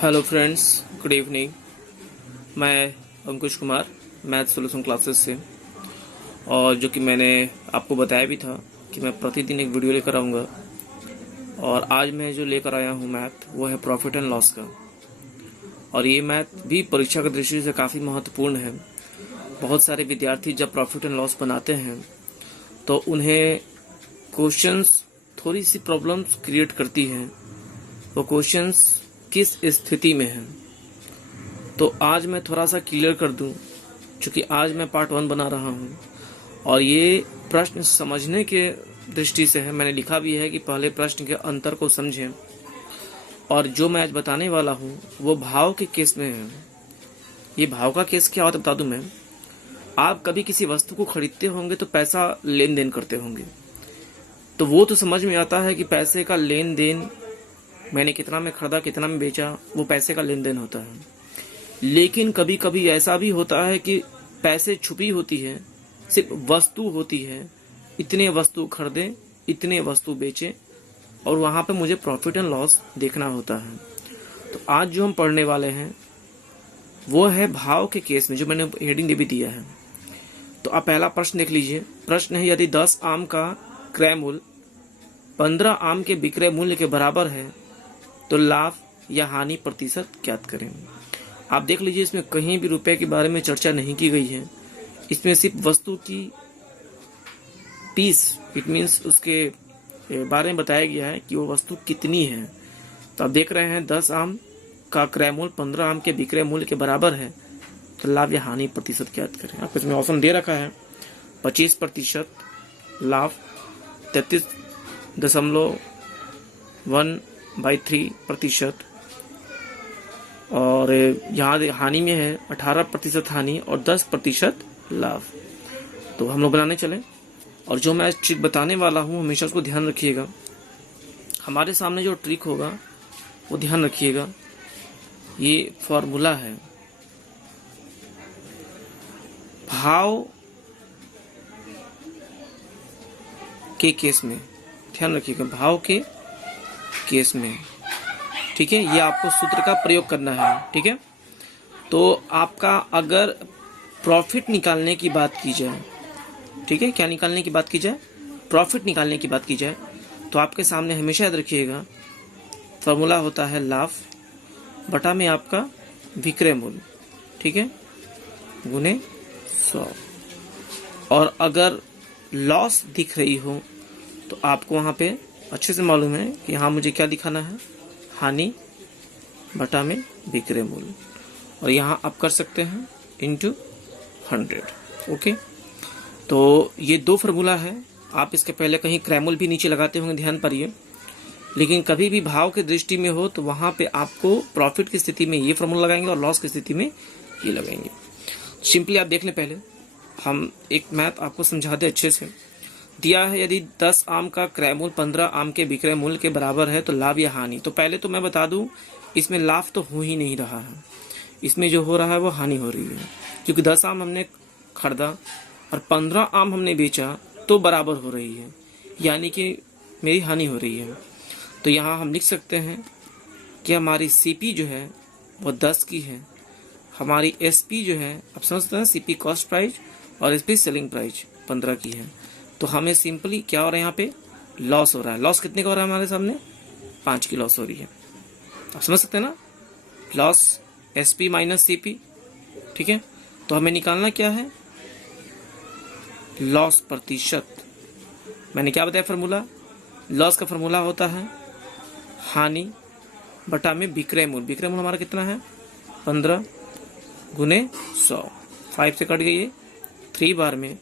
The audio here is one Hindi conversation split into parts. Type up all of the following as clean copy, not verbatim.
Hello friends, good evening. मैं Ankush Kumar, math solution classes से। और जो कि मैंने आपको बताया भी था कि मैं प्रतिदिन एक वीडियो लेकर आऊँगा। और आज मैं जो लेकर आया हूँ मैथ, वो है प्रॉफिट एंड लॉस का। और ये मैथ भी परीक्षा की दृष्टि से काफ़ी महत्वपूर्ण है। बहुत सारे विद्यार्थी जब प्रॉफिट एंड लॉस बनाते हैं तो उन्हें क्वेश्चंस थोड़ी सी प्रॉब्लम्स क्रिएट करती हैं। वो क्वेश्चंस किस स्थिति में है, तो आज मैं थोड़ा सा क्लियर कर दूं, क्योंकि आज मैं पार्ट 1 बना रहा हूं। और ये प्रश्न समझने के दृष्टि से है। मैंने लिखा भी है कि पहले प्रश्न के अंतर को समझें। और जो मैं आज बताने वाला हूं वो भाव के केस में है। ये भाव का केस क्या होता है बता दूं मैं। आप कभी किसी वस्तु को खरीदते होंगे तो पैसा लेन देन करते होंगे, तो वो तो समझ में आता है कि पैसे का लेन देन, मैंने कितना में खरीदा कितना में बेचा, वो पैसे का लेन देन होता है। लेकिन कभी कभी ऐसा भी होता है कि पैसे छुपी होती है, सिर्फ वस्तु होती है। इतने वस्तु खरीदे, इतने वस्तु बेचे, और वहां पे मुझे प्रॉफिट एंड लॉस देखना होता है। तो आज जो हम पढ़ने वाले हैं वो है भाव के केस में, जो मैंने हेडिंग दे भी दिया है। तो आप पहला प्रश्न देख लीजिए। प्रश्न है, यदि 10 आम का क्रय मूल्य 15 आम के विक्रय मूल्य के बराबर है तो लाभ या हानि प्रतिशत ज्ञात करें। आप देख लीजिए, इसमें कहीं भी रुपए के बारे में चर्चा नहीं की गई है। इसमें सिर्फ वस्तु की पीस, इट मीन्स उसके बारे में बताया गया है कि वो वस्तु कितनी है। तो आप देख रहे हैं 10 आम का क्रय मूल्य 15 आम के विक्रय मूल्य के बराबर है तो लाभ या हानि प्रतिशत ज्ञात करें। आपको इसमें ऑप्शन दे रखा है 25% लाभ, 33.1/3%, और यहाँ हानि में है 18% हानि और 10% लाभ। तो हम लोग बनाने चले। और जो मैं ट्रिक बताने वाला हूँ हमेशा उसको ध्यान रखिएगा। हमारे सामने जो ट्रिक होगा वो ध्यान रखिएगा। ये फॉर्मूला है भाव के केस में, ध्यान रखिएगा, भाव के केस में। ठीक है, ये आपको सूत्र का प्रयोग करना है। ठीक है, तो आपका अगर प्रॉफिट निकालने की बात की जाए, ठीक है, क्या निकालने की बात की जाए, प्रॉफिट निकालने की बात की जाए, तो आपके सामने हमेशा याद रखिएगा फॉर्मूला होता है लाभ बटा में आपका विक्रय मूल्य, ठीक है, गुने 100। और अगर लॉस दिख रही हो तो आपको वहां पे अच्छे से मालूम है कि यहाँ मुझे क्या दिखाना है, हानि बटा में विक्रय मूल्य। और यहाँ आप कर सकते हैं इंटू 100। ओके, तो ये दो फार्मूला है। आप इसके पहले कहीं क्रय मूल्य भी नीचे लगाते होंगे, ध्यान पाइए। लेकिन कभी भी भाव की दृष्टि में हो तो वहां पे आपको प्रॉफिट की स्थिति में ये फार्मूला लगाएंगे और लॉस की स्थिति में ये लगाएंगे। सिंपली आप देख लें, पहले हम एक मैथ आपको समझा दे अच्छे से। दिया है, यदि 10 आम का क्रय मूल्य 15 आम के विक्रय मूल्य के बराबर है तो लाभ या हानि। तो पहले तो मैं बता दूं, इसमें लाभ तो हो ही नहीं रहा है, इसमें जो हो रहा है वो हानि हो रही है। क्योंकि 10 आम हमने खरीदा और 15 आम हमने बेचा तो बराबर हो रही है, यानी कि मेरी हानि हो रही है। तो यहाँ हम लिख सकते हैं कि हमारी सीपी जो है वो 10 की है, हमारी एसपी जो है, आप समझते हैं, सीपी कॉस्ट प्राइस और एसपी सेलिंग प्राइस 15 की है। तो हमें सिंपली क्या हो रहा है, यहाँ पे लॉस हो रहा है। लॉस कितने का हो रहा है हमारे सामने, 5 की लॉस हो रही है। आप समझ सकते हैं ना, लॉस एसपी माइनस सीपी। ठीक है, तो हमें निकालना क्या है, लॉस प्रतिशत। मैंने क्या बताया फार्मूला, लॉस का फार्मूला होता है हानि बटा में विक्रय मूल्य। विक्रय मूल्य हमारा कितना है, 15 गुने 100। 5 से कट गई है 3 बार में,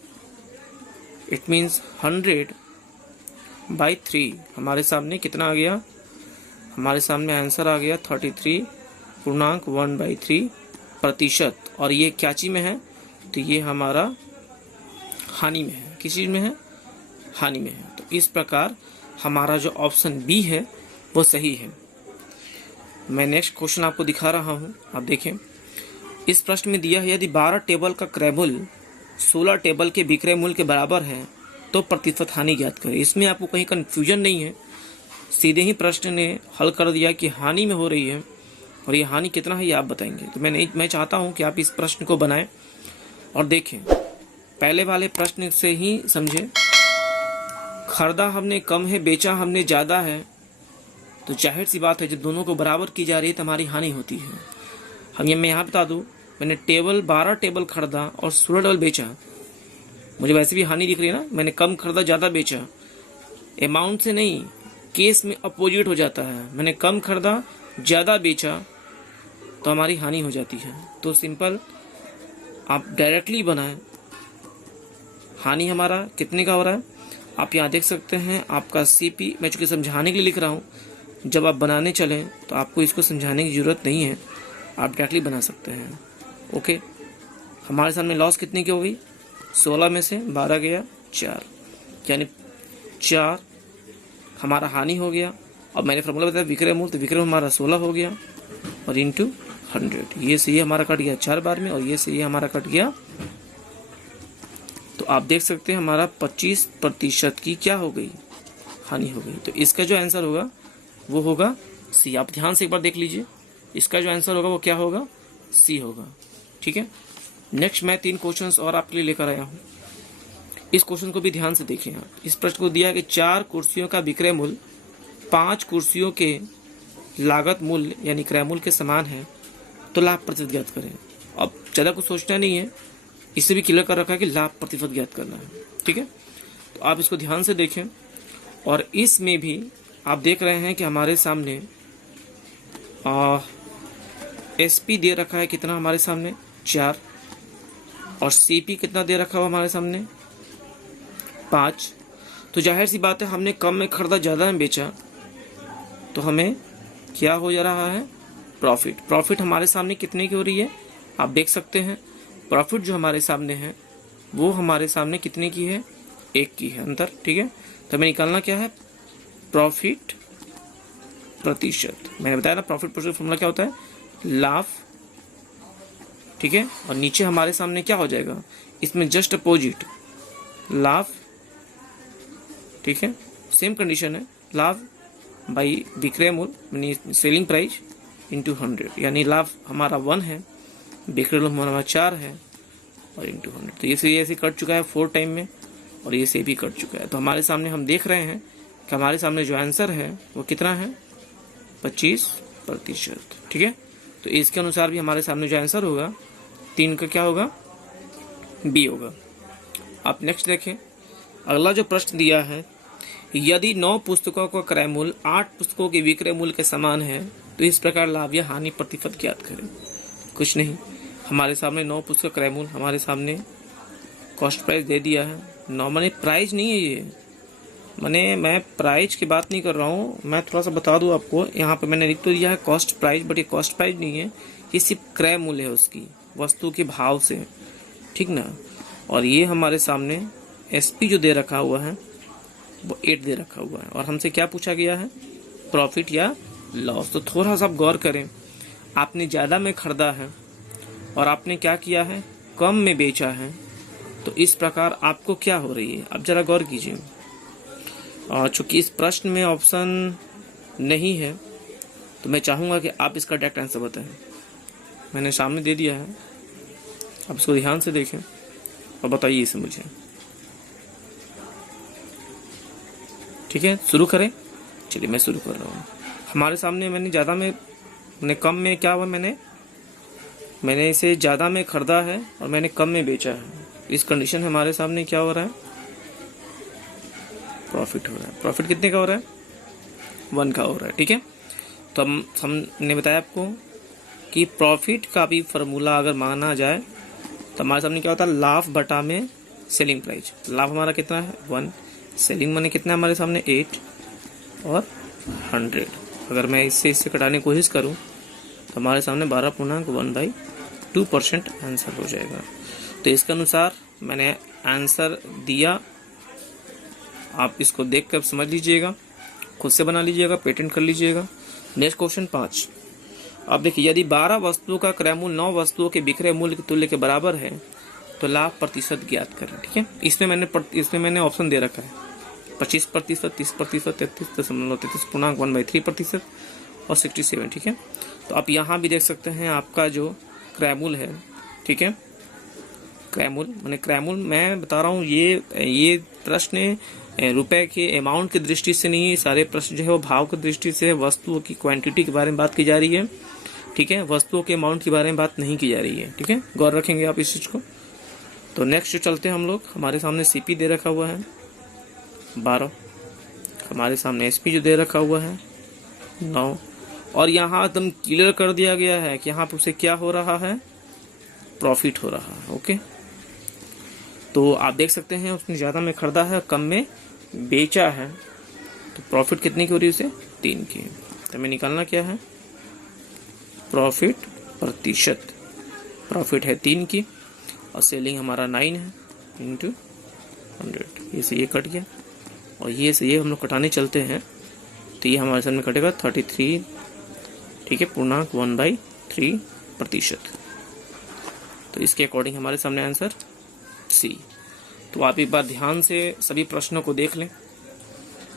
इट मीन्स 100/3। हमारे सामने कितना आ गया, हमारे सामने आंसर आ गया 33.1/3%। और ये क्या चीज में है, तो ये हमारा हानि में है। किस चीज में है, हानि में है। तो इस प्रकार हमारा जो ऑप्शन बी है वो सही है। मैं नेक्स्ट क्वेश्चन आपको दिखा रहा हूं, आप देखें। इस प्रश्न में दिया है, यदि 12 टेबल का क्रय मूल्य 16 टेबल के विक्रय मूल्य के बराबर है तो प्रतिशत हानि ज्ञात करें। इसमें आपको कहीं कंफ्यूजन नहीं है, सीधे ही प्रश्न ने हल कर दिया कि हानि में हो रही है और ये हानि कितना है ये आप बताएंगे। तो मैं चाहता हूं कि आप इस प्रश्न को बनाएं और देखें। पहले वाले प्रश्न से ही समझे, खरीदा हमने कम है, बेचा हमने ज्यादा है, तो जाहिर सी बात है जब दोनों को बराबर की जा रही है तो हमारी हानि होती है। मैं यहाँ बता दूं, मैंने 12 टेबल खरीदा और 16 टेबल बेचा, मुझे वैसे भी हानि दिख रही है ना। मैंने कम खरीदा ज्यादा बेचा, अमाउंट से नहीं, केस में अपोजिट हो जाता है। मैंने कम खरीदा ज्यादा बेचा तो हमारी हानि हो जाती है। तो सिंपल आप डायरेक्टली बनाएं, हानि हमारा कितने का हो रहा है आप यहाँ देख सकते हैं। आपका सीपी मैं चूंकि समझाने के लिए लिख रहा हूँ, जब आप बनाने चलें तो आपको इसको समझाने की जरूरत नहीं है, आप डायरेक्टली बना सकते हैं। ओके, हमारे सामने लॉस कितने की हो गई, 16 में से 12 गया 4, यानी 4 हमारा हानि हो गया। अब मैंने फॉर्मूला बताया विक्रय मूल्य, तो विक्रय हमारा 16 हो गया और इंटू 100, ये से ये हमारा कट गया 4 बार में और ये से ये हमारा कट गया। तो आप देख सकते हैं हमारा 25% की क्या हो गई, हानि हो गई। तो इसका जो आंसर होगा वो होगा सी। आप ध्यान से एक बार देख लीजिए, इसका जो आंसर होगा वो क्या होगा, सी होगा। ठीक है, नेक्स्ट मैं 3 क्वेश्चंस और आपके लिए लेकर आया हूं। इस क्वेश्चन को भी ध्यान से देखें आप। इस प्रश्न को दिया कि 4 कुर्सियों का विक्रय मूल्य 5 कुर्सियों के लागत मूल्य यानी क्रय मूल्य के समान है, तो लाभ प्रतिशत ज्ञात करें। अब ज्यादा कुछ सोचना नहीं है, इससे भी क्लियर कर रखा है कि लाभ प्रतिशत ज्ञात करना है। ठीक है, तो आप इसको ध्यान से देखें। और इसमें भी आप देख रहे हैं कि हमारे सामने एसपी दे रखा है कितना, हमारे सामने 4, और सीपी कितना दे रखा हुआ हमारे सामने 5। तो जाहिर सी बात है हमने कम में खरीदा ज्यादा में बेचा, तो हमें क्या हो जा रहा है, प्रॉफिट। प्रॉफिट हमारे सामने कितने की हो रही है आप देख सकते हैं। प्रॉफिट जो हमारे सामने है वो हमारे सामने कितने की है, 1 की है अंतर। ठीक है, तो हमें निकालना क्या है, प्रॉफिट प्रतिशत। मैंने बताया ना प्रॉफिट प्रतिशत फॉर्मूला क्या होता है, लाभ। ठीक है, और नीचे हमारे सामने क्या हो जाएगा, इसमें जस्ट अपोजिट लाभ। ठीक है, सेम कंडीशन है, लाभ बाई विक्रय मूल्य सेलिंग प्राइस इंटू 100, यानी लाभ हमारा 1 है, विक्रय मूल्य हमारा 4 है और इंटू 100। तो ये ऐसे कट चुका है 4 टाइम में और ये से भी कट चुका है। तो हमारे सामने हम देख रहे हैं कि हमारे सामने जो आंसर है वो कितना है, 25%। ठीक है, तो इसके अनुसार भी हमारे सामने जो आंसर होगा 3 का क्या होगा, बी होगा। आप नेक्स्ट देखें, अगला जो प्रश्न दिया है, यदि 9 पुस्तकों का क्रय मूल्य 8 पुस्तकों के विक्रय मूल्य के समान है तो इस प्रकार लाभ या हानि प्रतिशत ज्ञात करें। कुछ नहीं, हमारे सामने 9 पुस्तक क्रय मूल्य, हमारे सामने कॉस्ट प्राइस दे दिया है। 9 माने प्राइस नहीं है ये, माने मैं प्राइस की बात नहीं कर रहा हूँ। मैं थोड़ा सा बता दूं आपको, यहाँ पे मैंने लिख तो दिया है कॉस्ट प्राइस, बट ये कॉस्ट प्राइस नहीं है, ये सिर्फ क्रय मूल्य है उसकी, वस्तु के भाव से। ठीक ना, और ये हमारे सामने एसपी जो दे रखा हुआ है वो 8 दे रखा हुआ है, और हमसे क्या पूछा गया है, प्रॉफिट या लॉस। तो थोड़ा सा आप गौर करें, आपने ज्यादा में खरीदा है और आपने क्या किया है, कम में बेचा है, तो इस प्रकार आपको क्या हो रही है, आप जरा गौर कीजिए। और चूंकि इस प्रश्न में ऑप्शन नहीं है तो मैं चाहूंगा कि आप इसका डायरेक्ट आंसर बताएं। मैंने सामने दे दिया है, आप इसको ध्यान से देखें और बताइए इसे मुझे। ठीक है, शुरू करें, चलिए मैं शुरू कर रहा हूँ। हमारे सामने मैंने कम में क्या हुआ, मैंने इसे ज्यादा में खरीदा है और मैंने कम में बेचा है। इस कंडीशन हमारे सामने क्या हो रहा है, प्रॉफिट हो रहा है। प्रॉफिट कितने का हो रहा है, 1 का हो रहा है। ठीक है, तो हमने बताया आपको कि प्रॉफिट का भी फॉर्मूला अगर माना जाए तो हमारे सामने क्या होता है, लाभ बटा में सेलिंग प्राइस। लाभ हमारा कितना है, 1, सेलिंग मनी कितना है हमारे सामने 8 और 100। अगर मैं इससे कटाने की कोशिश करूं तो हमारे सामने 12.1/2% आंसर हो जाएगा। तो इसके अनुसार मैंने आंसर दिया, आप इसको देख कर समझ लीजिएगा, खुद से बना लीजिएगा, पेटेंट कर लीजिएगा। नेक्स्ट क्वेश्चन 5, अब देखिए, यदि 12 वस्तुओं का क्रय मूल्य 9 वस्तुओं के विक्रय मूल्य के तुल्य के बराबर है तो लाभ प्रतिशत ज्ञात करें। ठीक है, इसमें मैंने ऑप्शन दे रखा है 25%, 30%, 33.33 1/3% और 67, ठीक है। तो आप यहाँ भी देख सकते हैं आपका जो क्रैमूल है, ठीक है, क्रैमूल मैं बता रहा हूँ, ये प्रश्न रुपए के अमाउंट की दृष्टि से नहीं है, सारे प्रश्न जो है वो भाव की दृष्टि से वस्तुओं की क्वांटिटी के बारे में बात की जा रही है, ठीक है, वस्तुओं के अमाउंट के बारे में बात नहीं की जा रही है, ठीक है, गौर रखेंगे आप इस चीज को। तो नेक्स्ट चलते हैं हम लोग, हमारे सामने सीपी दे रखा हुआ है 12, हमारे सामने एसपी जो दे रखा हुआ है 9, और यहाँ एकदम क्लियर कर दिया गया है कि यहाँ पे उसे क्या हो रहा है, प्रॉफिट हो रहा है। ओके, तो आप देख सकते हैं उसने ज्यादा में खरीदा है, कम में बेचा है, तो प्रॉफिट कितनी की हो रही है उसे, 3 की। तो हमें निकालना क्या है, प्रॉफिट प्रतिशत, प्रॉफिट है 3 की और सेलिंग हमारा 9 है इंटू 100, ये से ये कट गया और ये से ये हम लोग कटाने चलते हैं तो ये हमारे सामने कटेगा 33, ठीक है, पूर्णांक 1/3%। तो इसके अकॉर्डिंग हमारे सामने आंसर सी। तो आप एक बार ध्यान से सभी प्रश्नों को देख लें।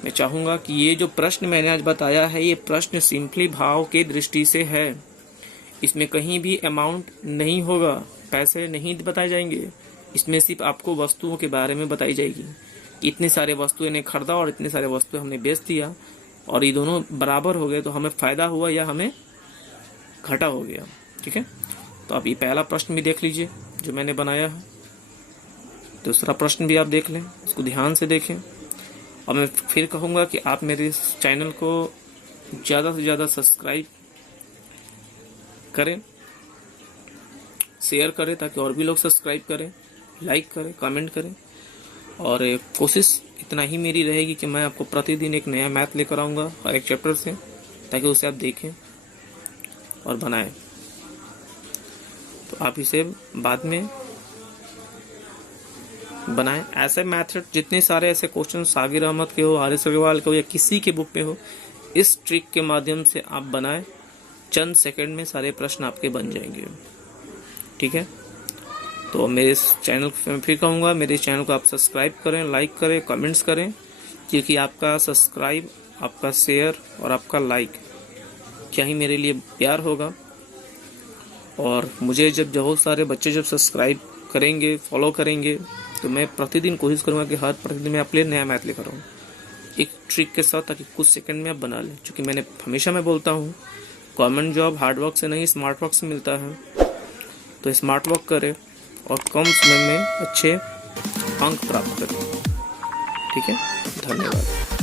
मैं चाहूंगा कि ये जो प्रश्न मैंने आज बताया है, ये प्रश्न सिंपली भाव के दृष्टि से है, इसमें कहीं भी अमाउंट नहीं होगा, पैसे नहीं बताए जाएंगे, इसमें सिर्फ आपको वस्तुओं के बारे में बताई जाएगी। इतने सारे वस्तुएं ने खरीदा और इतने सारे वस्तुएं हमने बेच दिया और ये दोनों बराबर हो गए तो हमें फायदा हुआ या हमें घाटा हो गया, ठीक है। तो आप ये पहला प्रश्न भी देख लीजिए जो मैंने बनाया है, दूसरा प्रश्न भी आप देख लें, इसको ध्यान से देखें। और मैं फिर कहूँगा कि आप मेरे इस चैनल को ज़्यादा से ज़्यादा सब्सक्राइब करें, शेयर करें ताकि और भी लोग सब्सक्राइब करें, लाइक करें, कमेंट करें। और कोशिश इतना ही मेरी रहेगी कि मैं आपको प्रतिदिन एक नया मैथ लेकर आऊँगा हर एक चैप्टर से, ताकि उसे आप देखें और बनाएं। तो आप इसे बाद में बनाएं। ऐसे मैथड जितने सारे ऐसे क्वेश्चन सागिर अहमद के हो, हारिस अग्रवाल के हो या किसी के बुक में हो, इस ट्रिक के माध्यम से आप बनाएं, चंद सेकंड में सारे प्रश्न आपके बन जाएंगे, ठीक है। तो मेरे इस चैनल को मैं फिर कहूँगा, मेरे चैनल को आप सब्सक्राइब करें, लाइक करें, कमेंट्स करें, क्योंकि आपका सब्सक्राइब, आपका शेयर और आपका लाइक क्या ही मेरे लिए प्यार होगा। और मुझे जब बहुत सारे बच्चे जब सब्सक्राइब करेंगे, फॉलो करेंगे, तो मैं प्रतिदिन कोशिश करूंगा कि हर प्रतिदिन मैं आपके लिए नया मैथ लेकर आऊँ एक ट्रिक के साथ, ताकि कुछ सेकंड में आप बना लें। क्योंकि मैंने हमेशा मैं बोलता हूँ, गवर्नमेंट जॉब हार्ड वर्क से नहीं स्मार्ट वर्क से मिलता है। तो स्मार्ट वर्क करें और कम समय में अच्छे अंक प्राप्त करें, ठीक है। धन्यवाद।